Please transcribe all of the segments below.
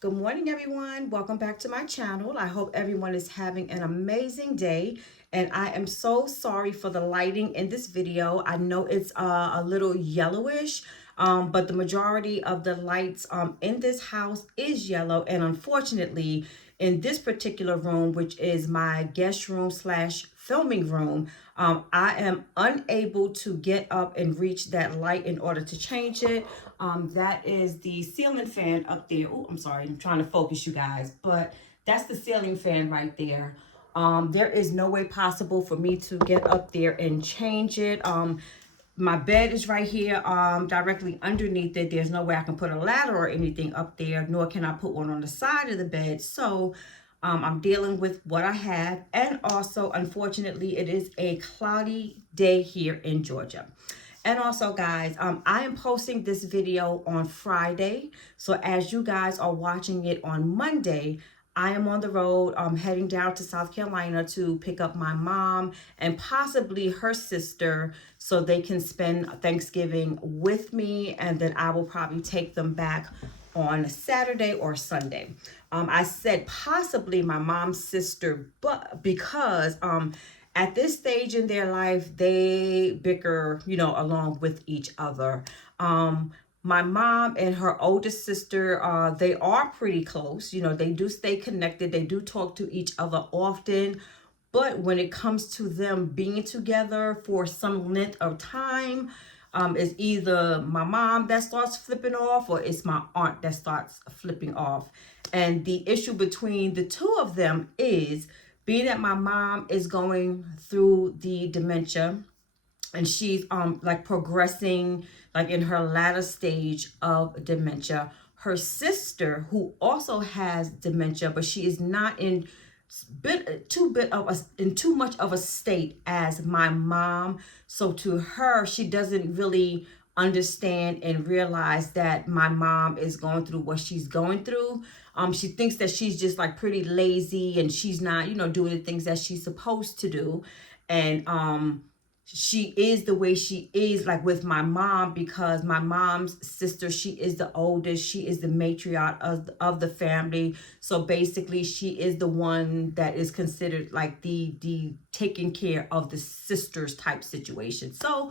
Good morning, everyone. Welcome back to my channel. I hope everyone is having an amazing day. And I am so sorry for the lighting in this video. I know it's a little yellowish, but the majority of the lights in this house is yellow. And unfortunately, in this particular room, which is my guest room slash filming room, I am unable to get up and reach that light in order to change it. That is the ceiling fan up there. Oh, I'm sorry, I'm trying to focus you guys, but that's the ceiling fan right there. There is no way possible for me to get up there and change it. My bed is right here, directly underneath it. There's no way I can put a ladder or anything up there, nor can I put one on the side of the bed. So I'm dealing with what I have. And also, unfortunately, it is a cloudy day here in Georgia. And also, guys, I am posting this video on Friday. So as you guys are watching it on Monday, I am on the road heading down to South Carolina to pick up my mom and possibly her sister so they can spend Thanksgiving with me, and then I will probably take them back on Saturday or Sunday. I said possibly my mom's sister, but because at this stage in their life, they bicker, along with each other. My mom and her oldest sister, they are pretty close. They do stay connected. They do talk to each other often. But when it comes to them being together for some length of time, it's either my mom that starts flipping off or it's my aunt that starts flipping off. And the issue between the two of them is being that my mom is going through the dementia and she's like progressing like in her latter stage of dementia. Her sister, who also has dementia, but she is not in too much of a state as my mom. So to her, she doesn't really understand and realize that my mom is going through what she's going through. She thinks that she's just like pretty lazy and she's not, doing the things that she's supposed to do. And she is the way she is, like with my mom, because my mom's sister, she is the oldest, she is the matriarch of the family. So basically she is the one that is considered like the taking care of the sisters type situation. So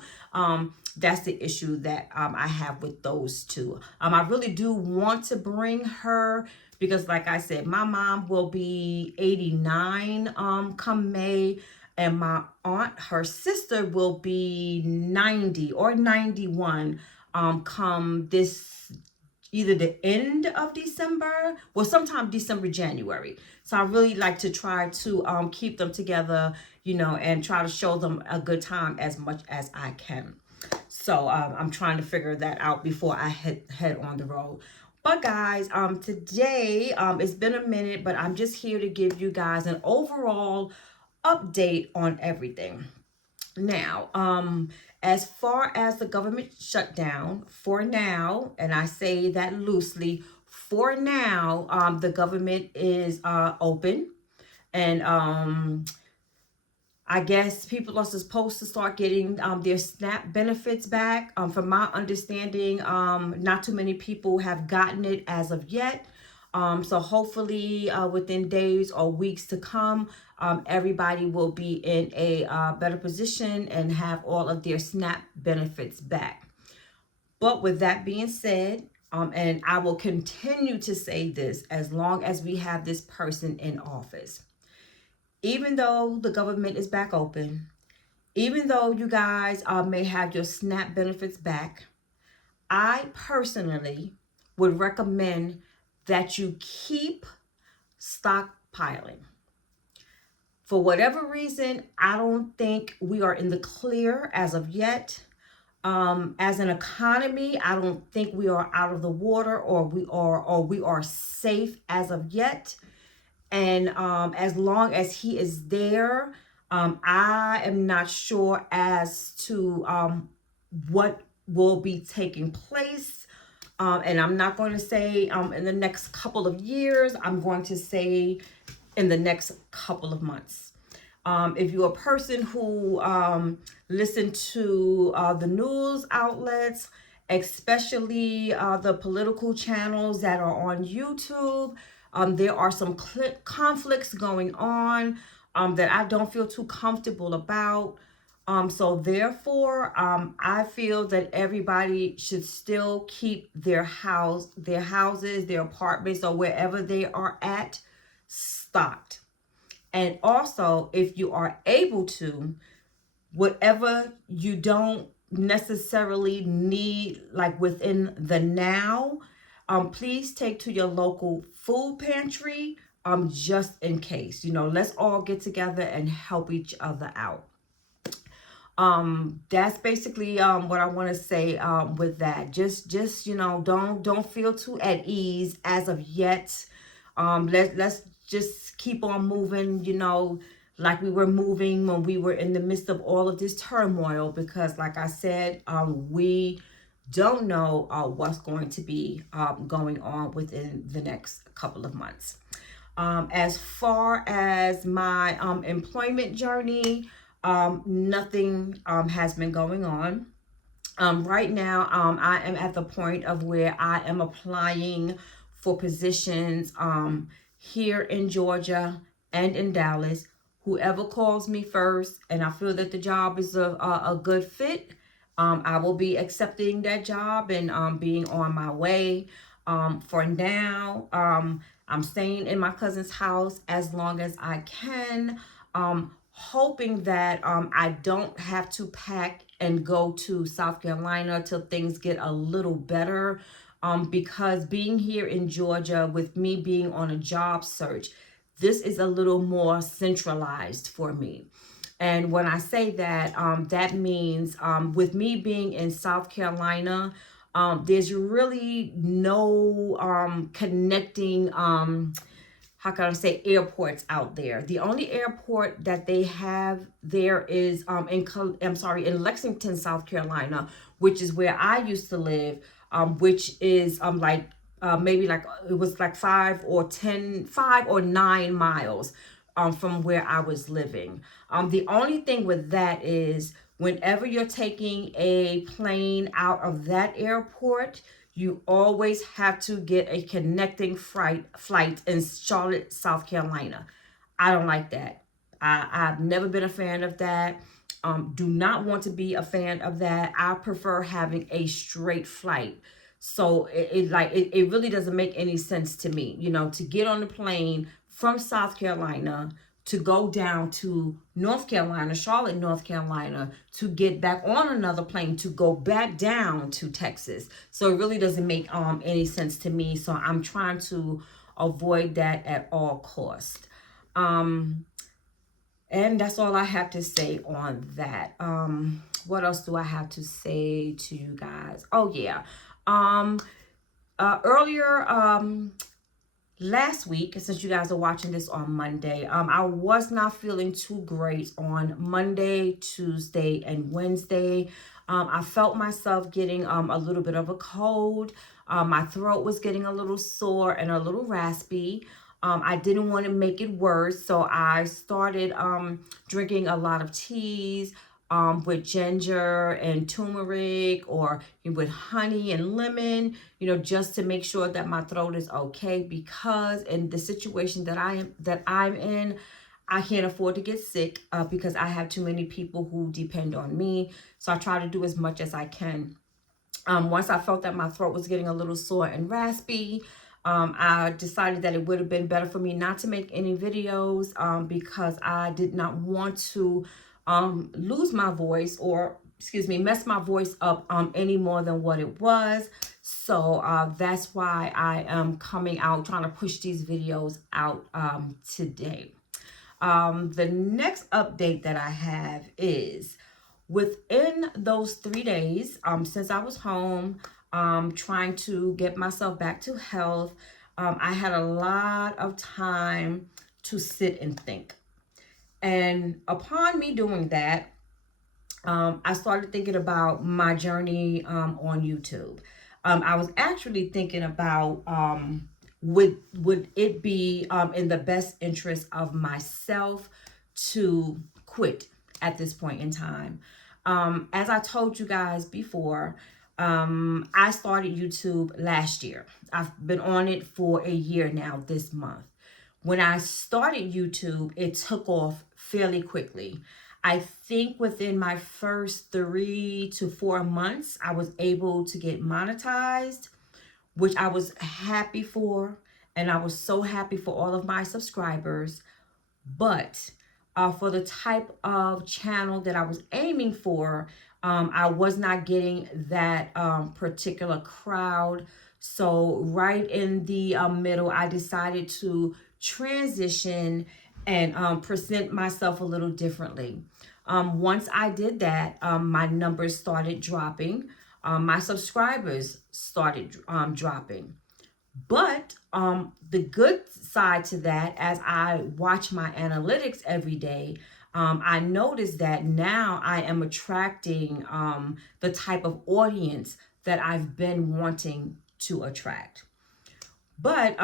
that's the issue that I have with those two. I really do want to bring her because like I said, my mom will be 89 come May, and my aunt, her sister, will be 90 or 91 come this either the end of December or sometime December, January. So I really like to try to keep them together, and try to show them a good time as much as I can. So I'm trying to figure that out before I head on the road. But guys, today it's been a minute, but I'm just here to give you guys an overall update on everything. Now, as far as the government shutdown, for now, and I say that loosely, for now, the government is open, and I guess people are supposed to start getting their SNAP benefits back. From my understanding, not too many people have gotten it as of yet. So hopefully within days or weeks to come, everybody will be in a better position and have all of their SNAP benefits back. But with that being said, and I will continue to say this as long as we have this person in office, even though the government is back open, even though you guys may have your SNAP benefits back, I personally would recommend that you keep stockpiling. For whatever reason, I don't think we are in the clear as of yet. As an economy, I don't think we are out of the water, or we are safe as of yet. And as long as he is there, I am not sure as to what will be taking place. And I'm not going to say in the next couple of years. I'm going to say in the next couple of months. If you're a person who listen to the news outlets especially the political channels that are on YouTube. There are some conflicts going on that I don't feel too comfortable about. So therefore, I feel that everybody should still keep their houses, their apartments, or wherever they are at, stocked. And also, if you are able to, whatever you don't necessarily need, like within the now, please take to your local food pantry, just in case. Let's all get together and help each other out. That's basically what I want to say with that. Just don't feel too at ease as of yet. Let's just keep on moving, like we were moving when we were in the midst of all of this turmoil, because like I said, we don't know what's going to be going on within the next couple of months. As far as my employment journey, nothing has been going on. Right now, I am at the point of where I am applying for positions here in Georgia and in Dallas. Whoever calls me first and I feel that the job is a good fit, I will be accepting that job and being on my way. For now, I'm staying in my cousin's house as long as I can, hoping that I don't have to pack and go to South Carolina till things get a little better. Because being here in Georgia, with me being on a job search, this is a little more centralized for me. And when I say that, that means with me being in South Carolina, there's really no connecting, how can I say, airports out there. The only airport that they have there is in Lexington, South Carolina, which is where I used to live, which is maybe like it was like 5 or 9 miles from where I was living. The only thing with that is whenever you're taking a plane out of that airport, you always have to get a connecting flight in Charlotte, South Carolina. I don't like that. I've never been a fan of that. Do not want to be a fan of that. I prefer having a straight flight. So it really doesn't make any sense to me, to get on the plane from South Carolina to go down to North Carolina, Charlotte, North Carolina, to get back on another plane to go back down to Texas. So it really doesn't make any sense to me. So I'm trying to avoid that at all costs. And that's all I have to say on that. What else do I have to say to you guys? Oh yeah. Earlier, last week, since you guys are watching this on Monday, I was not feeling too great on Monday, Tuesday, and Wednesday. I felt myself getting a little bit of a cold. My throat was getting a little sore and a little raspy. I didn't want to make it worse, so I started drinking a lot of teas with ginger and turmeric, or with honey and lemon, just to make sure that my throat is okay, because in the situation that I'm in, I can't afford to get sick because I have too many people who depend on me. So I try to do as much as I can. Once I felt that my throat was getting a little sore and raspy, I decided that it would have been better for me not to make any videos because I did not want to lose my voice, or mess my voice up any more than what it was. So that's why I am coming out, trying to push these videos out today. The next update that I have is within those 3 days, since I was home, trying to get myself back to health, I had a lot of time to sit and think. And upon me doing that, I started thinking about my journey on YouTube. I was actually thinking about would it be in the best interest of myself to quit at this point in time. As I told you guys before, I started YouTube last year. I've been on it for a year now this month. When I started YouTube, it took off fairly quickly. I think within my first 3 to 4 months, I was able to get monetized, which I was happy for. And I was so happy for all of my subscribers. But for the type of channel that I was aiming for, I was not getting that particular crowd. So right in the middle, I decided to transition and present myself a little differently. Once I did that, my numbers started dropping. My subscribers started dropping. But the good side to that, as I watch my analytics every day, I notice that now I am attracting the type of audience that I've been wanting to attract. But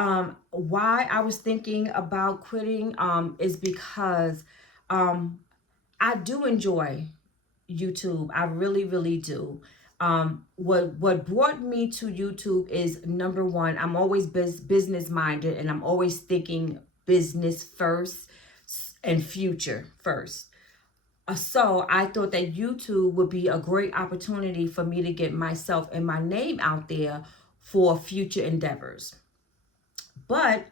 why I was thinking about quitting is because I do enjoy YouTube. I really, really do. What brought me to YouTube is, number one, I'm always business minded, and I'm always thinking business first and future first. So I thought that YouTube would be a great opportunity for me to get myself and my name out there for future endeavors. But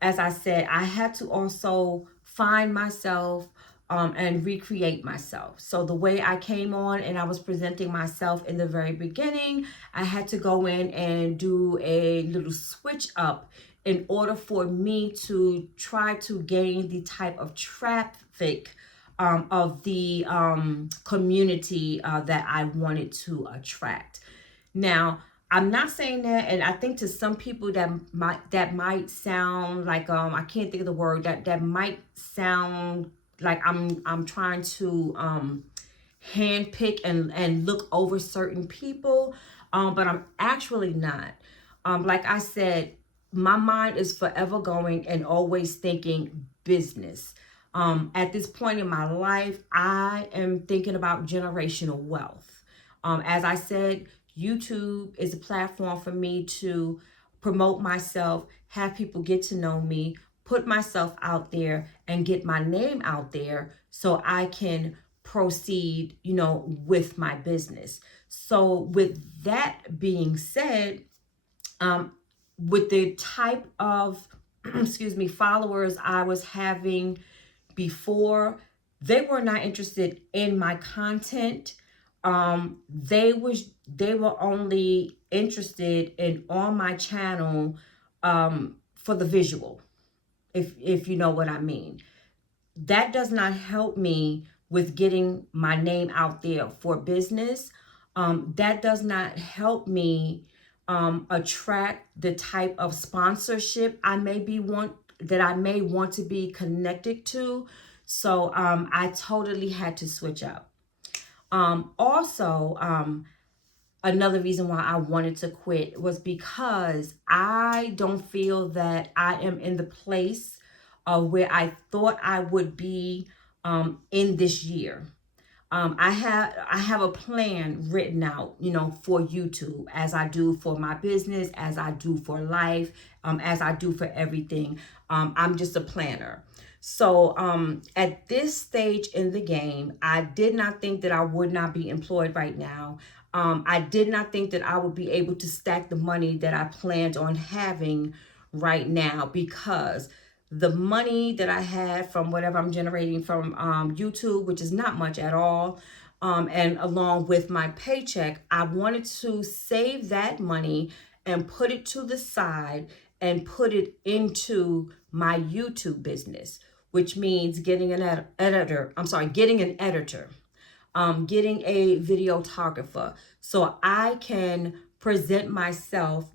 as I said, I had to also find myself and recreate myself. So the way I came on and I was presenting myself in the very beginning, I had to go in and do a little switch up in order for me to try to gain the type of traffic of the community that I wanted to attract. Now, I'm not saying that, and I think to some people that might sound like I can't think of the word, that might sound like I'm trying to handpick and look over certain people, but I'm actually not. Like I said, my mind is forever going and always thinking business. At this point in my life, I am thinking about generational wealth. As I said, YouTube is a platform for me to promote myself, have people get to know me, put myself out there, and get my name out there so I can proceed, with my business. So with that being said, um, with the type of excuse me, followers I was having before, they were not interested in my content. They were only interested in on my channel for the visual, if you know what I mean. That does not help me with getting my name out there for business. That does not help me attract the type of sponsorship I may want to be connected to. So I totally had to switch up. Also, another reason why I wanted to quit was because I don't feel that I am in the place where I thought I would be in this year. I have a plan written out, for YouTube, as I do for my business, as I do for life, as I do for everything. I'm just a planner. So at this stage in the game, I did not think that I would not be employed right now. I did not think that I would be able to stack the money that I planned on having right now, because the money that I had from whatever I'm generating from YouTube, which is not much at all, and along with my paycheck, I wanted to save that money and put it to the side and put it into my YouTube business, which means getting an editor. I'm sorry, getting an editor, getting a videographer, so I can present myself,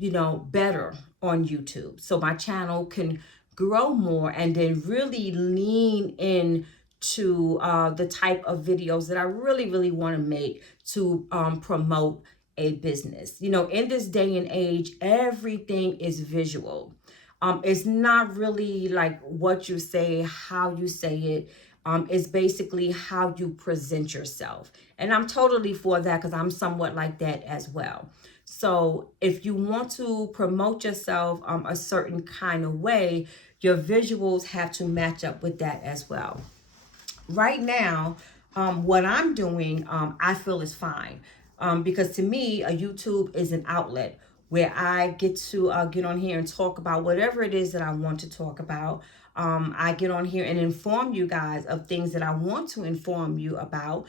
better on YouTube, so my channel can grow more and then really lean in to the type of videos that I really, really want to make to promote a business. In this day and age, everything is visual. It's not really like what you say, how you say it. is basically how you present yourself. And I'm totally for that because I'm somewhat like that as well. So if you want to promote yourself a certain kind of way, your visuals have to match up with that as well. Right now, what I'm doing, I feel is fine. Because to me, a YouTube is an outlet where I get to get on here and talk about whatever it is that I want to talk about. I get on here and inform you guys of things that I want to inform you about.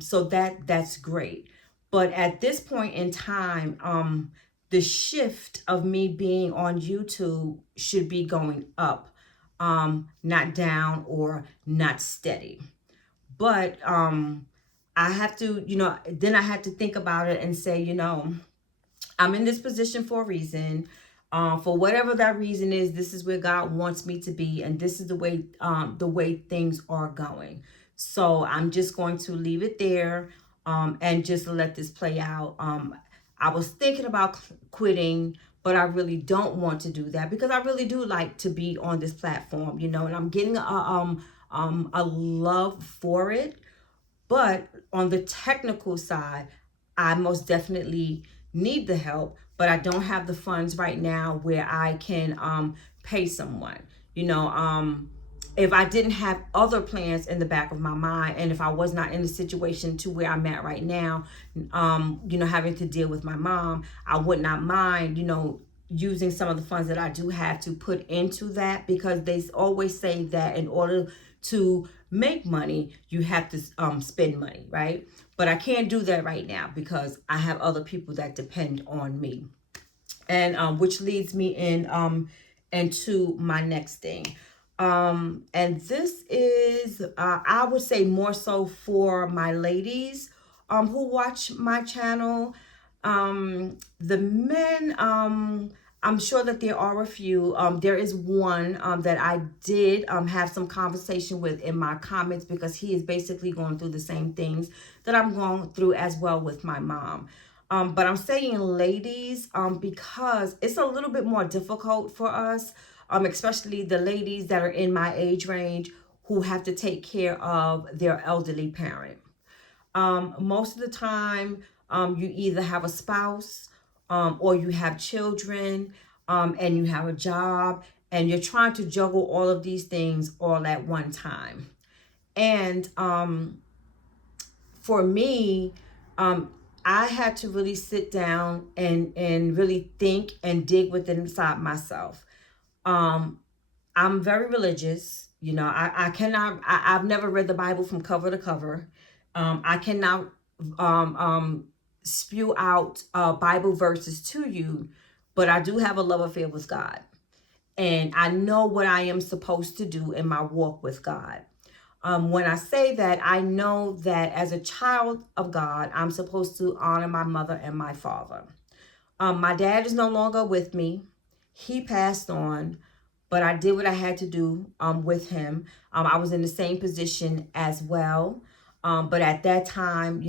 So that's great. But at this point in time, the shift of me being on YouTube should be going up, not down or not steady. But I have to, then I had to think about it and say, I'm in this position for a reason. For whatever that reason is, this is where God wants me to be, and this is the way things are going. So I'm just going to leave it there, and just let this play out. I was thinking about quitting, but I really don't want to do that because I really do like to be on this platform, and I'm getting a love for it. But on the technical side, I most definitely need the help, but I don't have the funds right now where I can pay someone. You know, if I didn't have other plans in the back of my mind, and if I was not in the situation to where I'm at right now, having to deal with my mom, I would not mind, using some of the funds that I do have to put into that, because they always say that in order to make money, you have to spend money, right? But I can't do that right now because I have other people that depend on me. And which leads me into my next thing. And this is, I would say, more so for my ladies who watch my channel. The men, I'm sure that there are a few. There is one that I did have some conversation with in my comments, because he is basically going through the same things that I'm going through as well with my mom. But I'm saying ladies because it's a little bit more difficult for us, especially the ladies that are in my age range who have to take care of their elderly parent. Most of the time, you either have a spouse or you have children, and you have a job, and you're trying to juggle all of these things all at one time. And for me, I had to really sit down and really think and dig within inside myself. I'm very religious. I cannot, I've never read the Bible from cover to cover. I cannot spew out Bible verses to you, but I do have a love affair with God. And I know what I am supposed to do in my walk with God. When I say that, I know that as a child of God, I'm supposed to honor my mother and my father. My dad is no longer with me. He passed on, but I did what I had to do with him. I was in the same position as well. But at that time,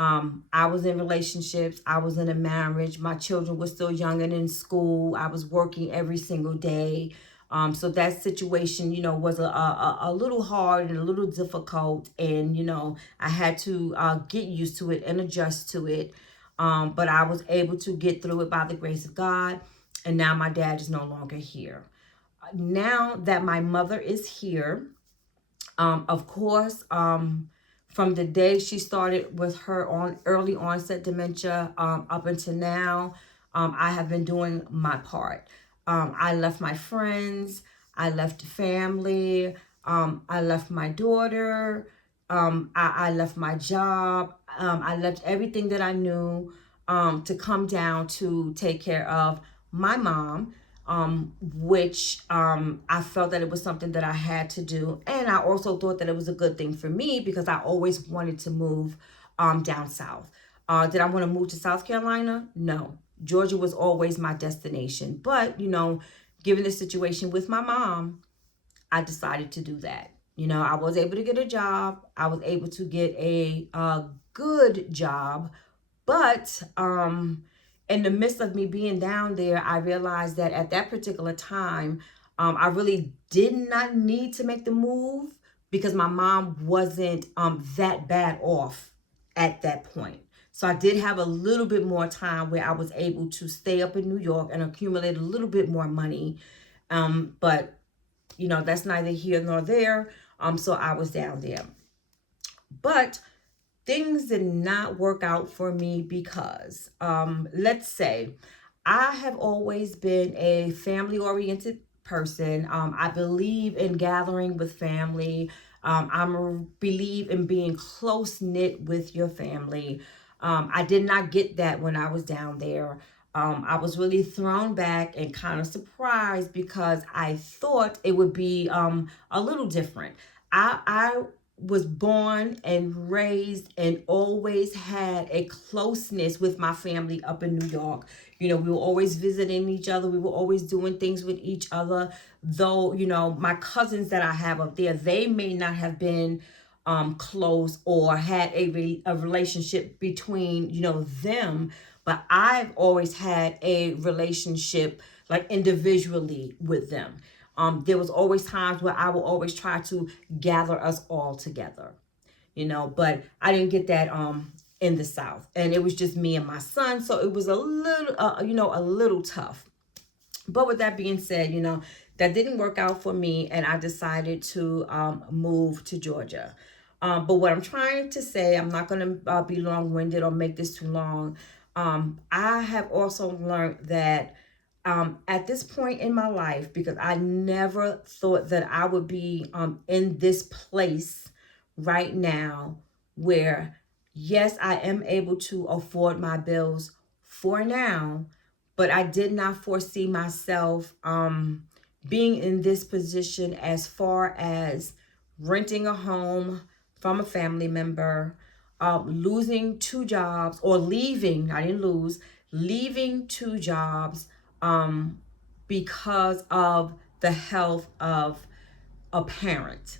I was in relationships. I was in a marriage. My children were still young and in school. I was working every single day. So that situation, was a little hard and a little difficult. And, I had to get used to it and adjust to it. But I was able to get through it by the grace of God. And now my dad is no longer here. Now that my mother is here, of course, from the day she started with her early onset dementia up until now, I have been doing my part. I left my friends, I left family, I left my daughter, I left my job, I left everything that I knew to come down to take care of my mom, which I felt that it was something that I had to do. And I also thought that it was a good thing for me because I always wanted to move down south. Did I want to move to South Carolina? No. Georgia was always my destination. But, given the situation with my mom, I decided to do that. I was able to get a job. I was able to get a good job. But in the midst of me being down there, I realized that at that particular time, I really did not need to make the move because my mom wasn't that bad off at that point. So I did have a little bit more time where I was able to stay up in New York and accumulate a little bit more money. But you know, that's neither here nor there. So I was down there. But things did not work out for me because, let's say, I have always been a family oriented person. I believe in gathering with family. Believe in being close knit with your family. I did not get that when I was down there. I was really thrown back and kind of surprised because I thought it would be a little different. I was born and raised and always had a closeness with my family up in New York. You know, we were always visiting each other. We were always doing things with each other. Though, you know, my cousins that I have up there, they may not have been close or had a relationship between, you know, them. But I've always had a relationship like individually with them. There was always times where I would always try to gather us all together, you know, but I didn't get that in the South, and it was just me and my son, so it was a little, you know, a little tough. But with that being said, you know, that didn't work out for me, and I decided to move to Georgia. But what I'm trying to say, I'm not going to be long-winded or make this too long. I have also learned that at this point in my life, because I never thought that I would be in this place right now where, yes, I am able to afford my bills for now, but I did not foresee myself being in this position as far as renting a home from a family member, losing two jobs, or leaving, I didn't lose, leaving two jobs because of the health of a parent.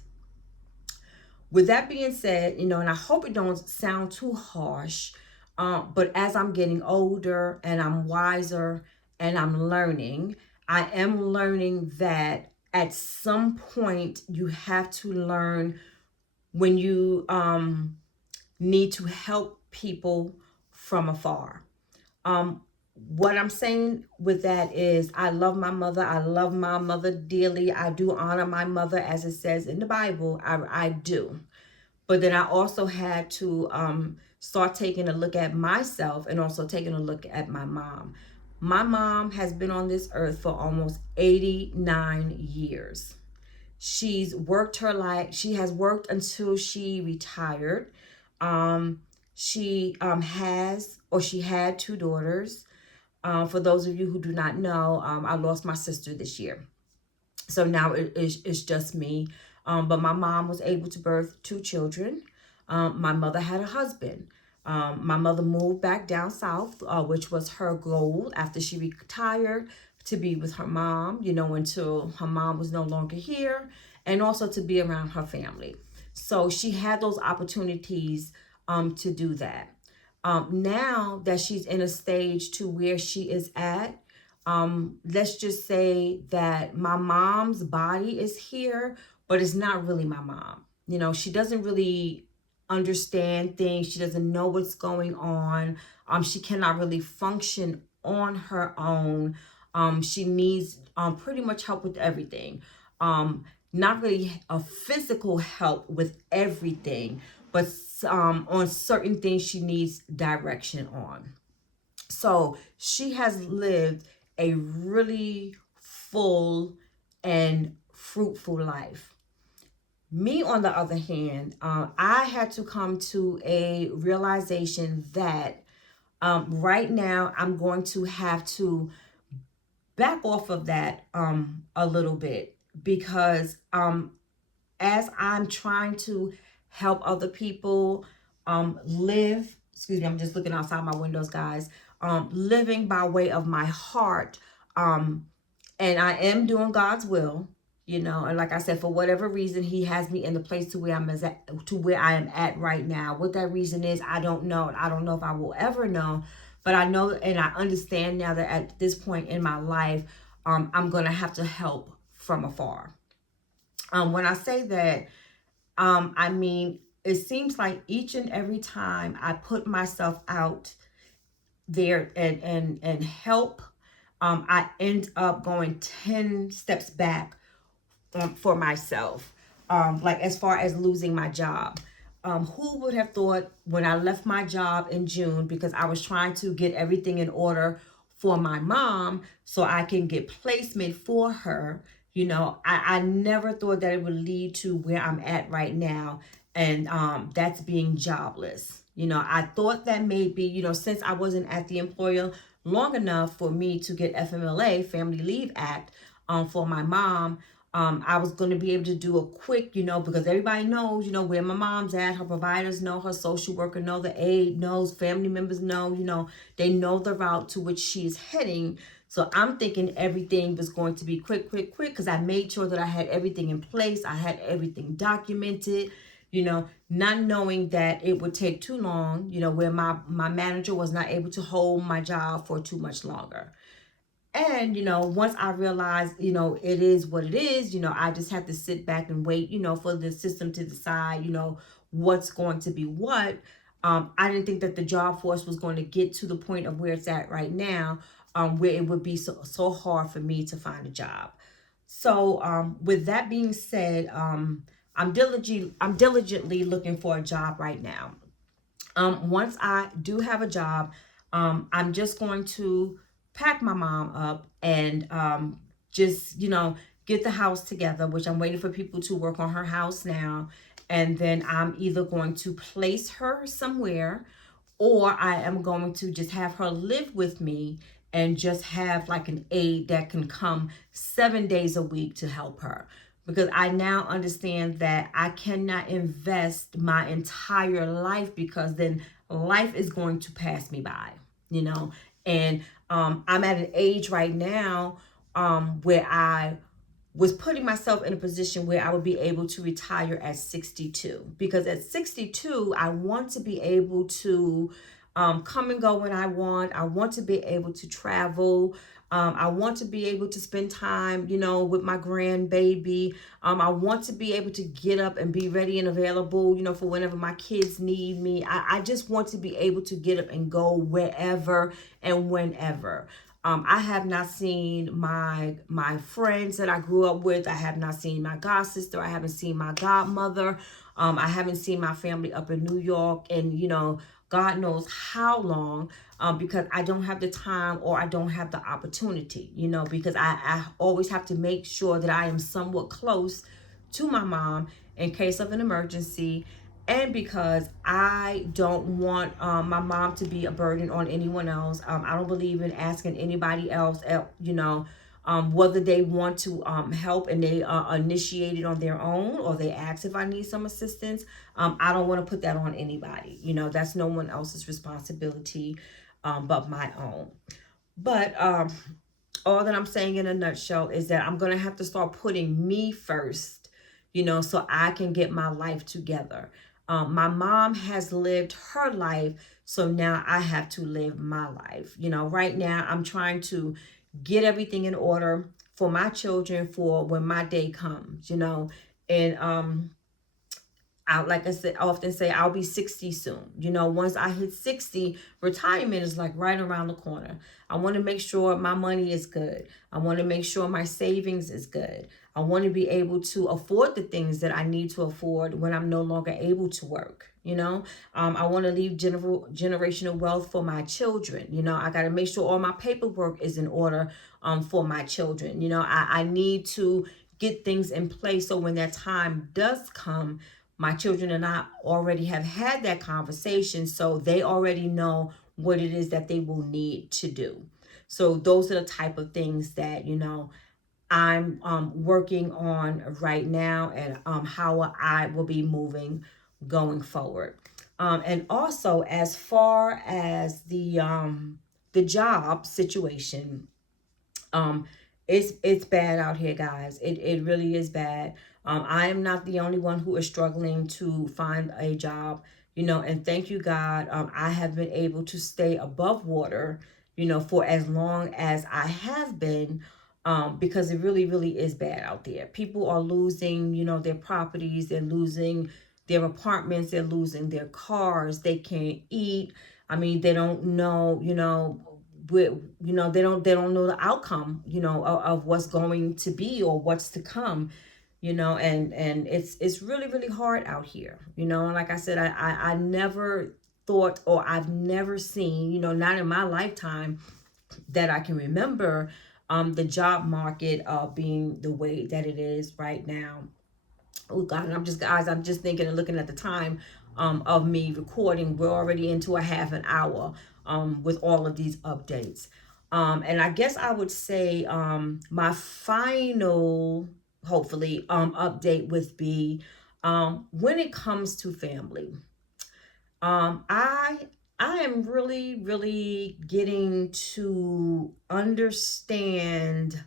With that being said, you know, and I hope it don't sound too harsh, but as I'm getting older and I'm wiser and I'm learning, I am learning that at some point you have to learn when you need to help people from afar. Um, what I'm saying with that is I love my mother. I love my mother dearly. I do honor my mother as it says in the Bible. I do. But then I also had to start taking a look at myself and also taking a look at my mom. My mom has been on this earth for almost 89 years. She's worked her life. She has worked until she retired. Um, she had two daughters. For those of you who do not know, I lost my sister this year. So now it's just me. But my mom was able to birth two children. My mother had a husband. My mother moved back down south, which was her goal after she retired, to be with her mom, you know, until her mom was no longer here, and also to be around her family. So she had those opportunities to do that. Now that she's in a stage to where she is at, let's just say that my mom's body is here, but it's not really my mom. You know, she doesn't really understand things. She doesn't know what's going on. She cannot really function on her own. She needs pretty much help with everything. Not really a physical help with everything, but on certain things she needs direction on. So she has lived a really full and fruitful life. Me, on the other hand, I had to come to a realization that right now I'm going to have to back off of that a little bit because as I'm trying to help other people live, excuse me, I'm just looking outside my windows, guys, living by way of my heart, and I am doing God's will, you know, and like I said, for whatever reason, He has me in the place to where to where I am at right now. What that reason is, I don't know. I don't know if I will ever know, but I know and I understand now that at this point in my life, I'm gonna have to help from afar. When I say that, I mean, it seems like each and every time I put myself out there and help, I end up going 10 steps back for myself. Like as far as losing my job. Who would have thought when I left my job in June because I was trying to get everything in order for my mom so I can get placement for her. I never thought that it would lead to where I'm at right now. And that's being jobless. I thought that maybe, since I wasn't at the employer long enough for me to get FMLA, Family Leave Act, for my mom, I was going to be able to do a quick, because everybody knows, where my mom's at. Her providers know, her social worker know, the aide knows, family members know, they know the route to which she is heading. So I'm thinking everything was going to be quick, quick, quick, because I made sure that I had everything in place. I had everything documented, not knowing that it would take too long, where my manager was not able to hold my job for too much longer. And, once I realized, it is what it is, I just have to sit back and wait, for the system to decide, what's going to be what. I didn't think that the job force was going to get to the point of where it's at right now, where it would be so hard for me to find a job. So, with that being said, I'm diligently looking for a job right now. Once I do have a job, I'm just going to pack my mom up and just, get the house together, which I'm waiting for people to work on her house now. And then I'm either going to place her somewhere, or I am going to just have her live with me and just have like an aide that can come 7 days a week to help her. Because I now understand that I cannot invest my entire life, because then life is going to pass me by, you know. And I'm at an age right now where I was putting myself in a position where I would be able to retire at 62. Because at 62, I want to be able to come and go when I want. I want to be able to travel. I want to be able to spend time, with my grandbaby. I want to be able to get up and be ready and available, for whenever my kids need me. I just want to be able to get up and go wherever and whenever. I have not seen my friends that I grew up with. I have not seen my god sister. I haven't seen my godmother. I haven't seen my family up in New York, and God knows how long, because I don't have the time or I don't have the opportunity. Because I always have to make sure that I am somewhat close to my mom in case of an emergency, and because I don't want my mom to be a burden on anyone else. I don't believe in asking anybody else, whether they want to help and they initiate it on their own, or they ask if I need some assistance. I don't want to put that on anybody. That's no one else's responsibility but my own. But all that I'm saying in a nutshell is that I'm going to have to start putting me first, so I can get my life together. My mom has lived her life, so now I have to live my life. Right now I'm trying to get everything in order for my children for when my day comes, and like I said, I often say I'll be 60 soon. Once I hit 60, retirement is like right around the corner. I want to make sure my money is good. I want to make sure my savings is good. I want to be able to afford the things that I need to afford when I'm no longer able to work. I want to leave generational wealth for my children. I got to make sure all my paperwork is in order for my children. I need to get things in place so when that time does come, my children and I already have had that conversation, so they already know what it is that they will need to do. So those are the type of things that I'm working on right now, and how I will be moving going forward. And also, as far as the job situation, um, it's bad out here, guys. It really is bad. I am not the only one who is struggling to find a job, and thank you, God. I have been able to stay above water, for as long as I have been. because it really, really is bad out there. People are losing, their properties. They're losing their apartments. They're losing their cars. They can't eat. I mean, they don't know, they don't know the outcome, of what's going to be or what's to come, and it's really, really hard out here, and like I said, I never thought, or I've never seen, not in my lifetime that I can remember, the job market being the way that it is right now. Oh God, and I'm just thinking and looking at the time of me recording. We're already into a half an hour with all of these updates. And I guess I would say my final, hopefully, update would be when it comes to family. Um, I I am really, really getting to understand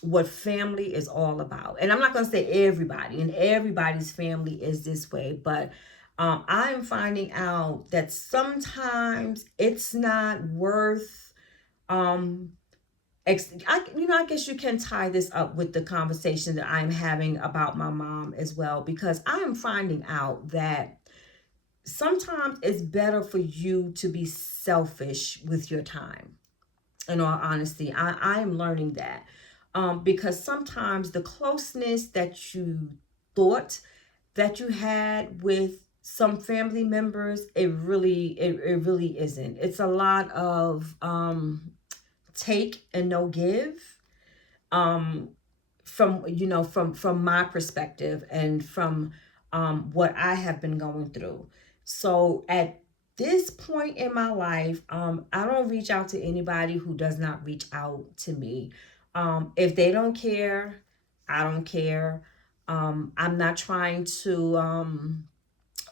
what family is all about. And I'm not going to say everybody, and everybody's family is this way, but I'm finding out that sometimes it's not worth um I guess you can tie this up with the conversation that I'm having about my mom as well, because I am finding out that sometimes it's better for you to be selfish with your time. In all honesty, I am learning that, because sometimes the closeness that you thought that you had with some family members, it really isn't. It's a lot of take and no give, um, from my perspective and from what I have been going through. So at this point in my life, I don't reach out to anybody who does not reach out to me. If they don't care, I don't care. I'm not trying to.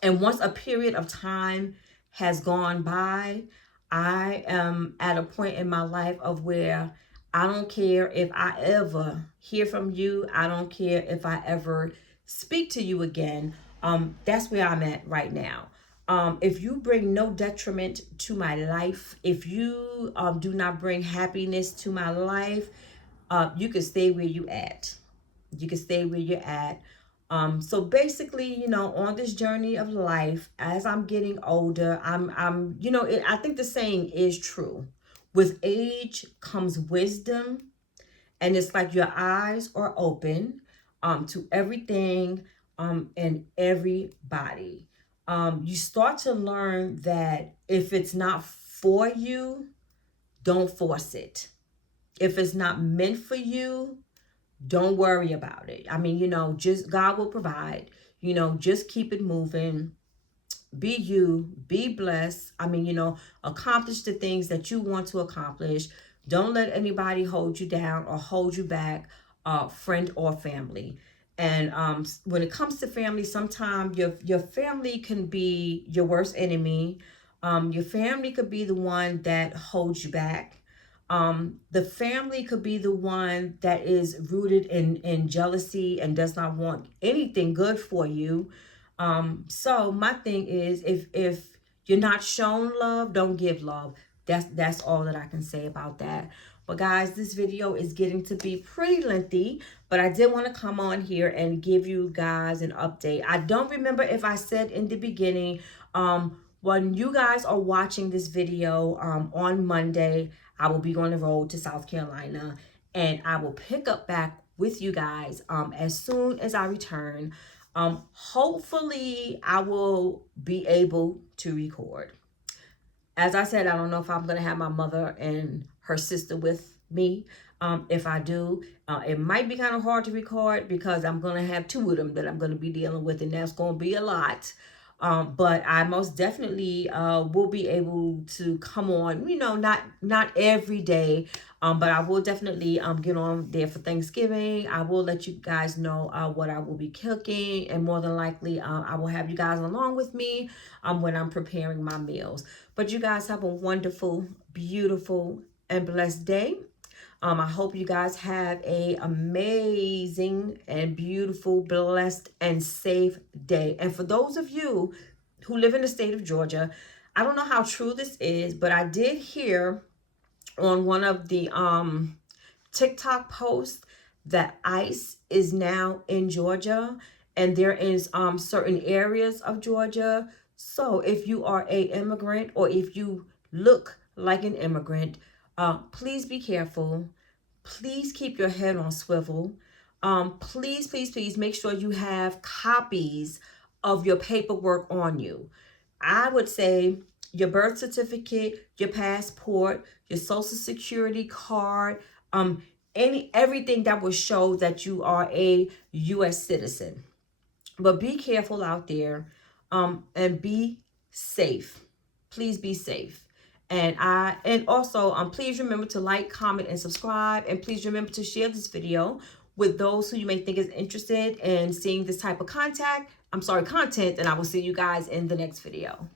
And once a period of time has gone by, I am at a point in my life of where I don't care if I ever hear from you. I don't care if I ever speak to you again. That's where I'm at right now. If you bring no detriment to my life, if you do not bring happiness to my life, you can stay where you at. You can stay where you're at. So basically, on this journey of life, as I'm getting older, I think the saying is true. With age comes wisdom, and it's like your eyes are open to everything and everybody. You start to learn that if it's not for you, don't force it. If it's not meant for you, don't worry about it. I mean, just God will provide. Just keep it moving. Be you, be blessed. I mean, accomplish the things that you want to accomplish. Don't let anybody hold you down or hold you back, friend or family. And when it comes to family, sometimes your family can be your worst enemy. Your family could be the one that holds you back. The family could be the one that is rooted in jealousy and does not want anything good for you. So my thing is, if you're not shown love, don't give love. That's all that I can say about that. But guys, this video is getting to be pretty lengthy, but I did want to come on here and give you guys an update. I don't remember if I said in the beginning, when you guys are watching this video on Monday, I will be on the road to South Carolina, and I will pick up back with you guys as soon as I return. Hopefully I will be able to record. As I said, I don't know if I'm going to have my mother and her sister with me. If I do, it might be kind of hard to record because I'm going to have two of them that I'm going to be dealing with, and that's going to be a lot. But I most definitely will be able to come on, not every day, but I will definitely get on there for Thanksgiving. I will let you guys know what I will be cooking, and more than likely I will have you guys along with me when I'm preparing my meals. But you guys have a wonderful, beautiful, and blessed day. I hope you guys have a amazing and beautiful, blessed, and safe day. And for those of you who live in the state of Georgia, I don't know how true this is, but I did hear on one of the TikTok post that ICE is now in Georgia, and there is certain areas of Georgia. So if you are a immigrant, or if you look like an immigrant, please be careful. Please keep your head on swivel. Please, please, please make sure you have copies of your paperwork on you. I would say your birth certificate, your passport, your social security card, everything that will show that you are a US citizen. But be careful out there, and be safe. Please be safe. And also please remember to like, comment, and subscribe. And please remember to share this video with those who you may think is interested in seeing this type of content. And I will see you guys in the next video.